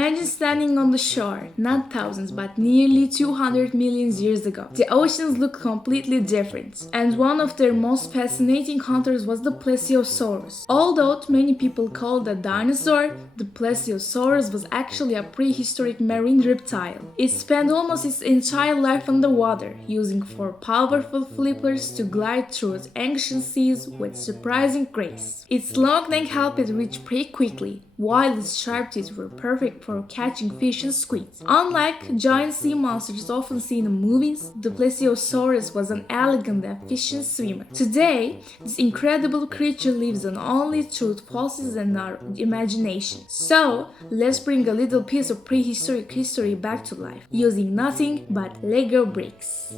Imagine standing on the shore, not thousands, but nearly 200 million years ago. The oceans looked completely different, and one of their most fascinating hunters was the Plesiosaurus. Although many people call it a dinosaur, the Plesiosaurus was actually a prehistoric marine reptile. It spent almost its entire life underwater, using four powerful flippers to glide through ancient seas with surprising grace. Its long neck helped it reach prey quickly, while its sharp teeth were perfect for catching fish and squids. Unlike giant sea monsters often seen in movies, the Plesiosaurus was an elegant and efficient swimmer. Today, this incredible creature lives on only through fossils and our imagination. So, let's bring a little piece of prehistoric history back to life, using nothing but LEGO bricks.